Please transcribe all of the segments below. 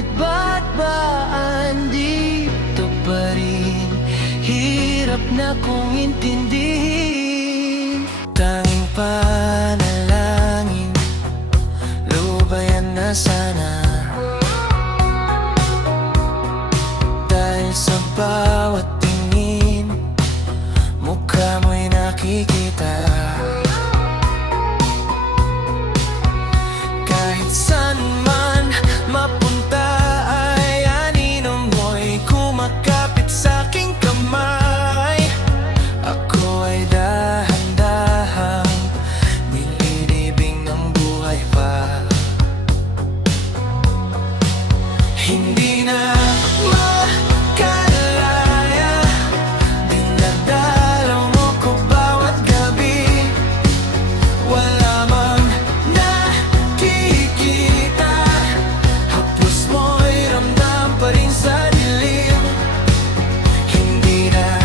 Ngunit ba't ba andito pa rin? Hirap na kong intindihin. Tanging panalangin, lubayan na sana. Dahil sa bawat tingin, mukha mo'y nakikita. Kahit saan man mapunta ay anino mo'y kumakapit sa'king kamay. Ako ay dahan-dahang nililibing ng buhay pa. Hindi na makalaya, dinadalaw mo ko bawat gabi. Wala mang nakikita, haplos mo'y ramdam pa rin sa dilim. Hindi na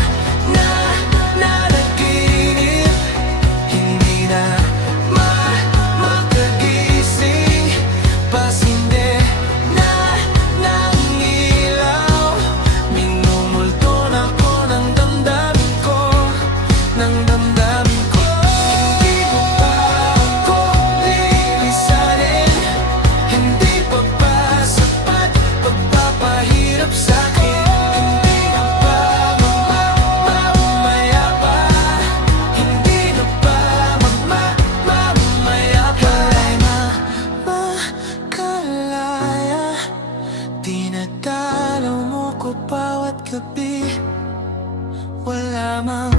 nanaginip, hindi na makagising, pasinde na ng ilaw. Minumulto na ko ng damdamin ko, ng damdamin ko. Hindi ko pa ako lilisanin, hindi pa ba sapat pagpapahirap sa'kin? Hindi na ba mamaya pa? Hindi na ba mamaya pa? Wala'y makalaya, dinadalaw mo ko bawat gabi. Wala mang